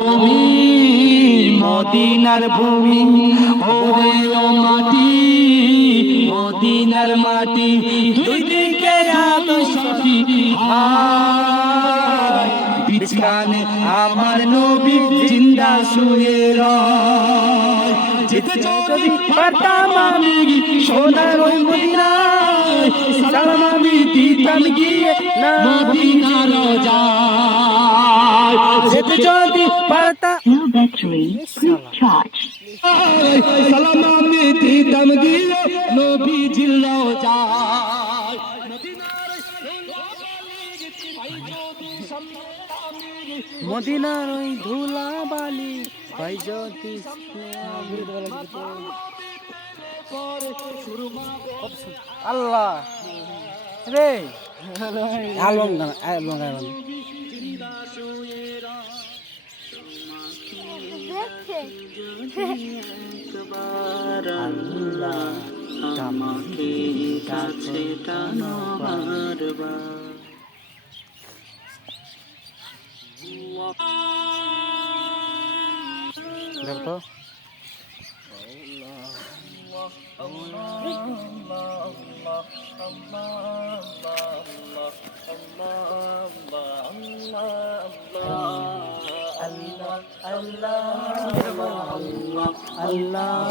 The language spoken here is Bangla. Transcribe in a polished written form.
ভূমি মদিনার ভূমি ওরে ও মাটি মদিনার মাটি দুই দিকে আদর্শী বিছানে আমার নবী জিন্দা শুয়ে রয় যেতে যদি পারতাম আমি সোনার ওই মদিনায় সালাম আমি দিতাম গিয়ে মদিনার রোজায় যেতে যদি পারতাম সালাম আমি দিতাম গিয়ে নবীজির রোজায় মদিনার ওই ধুলা বালি ভাই যদি আল্লাহ রে অ্যালবাম গান আল্লাহ আমাকে কাছে টানো বারবার দেখো আল্লাহ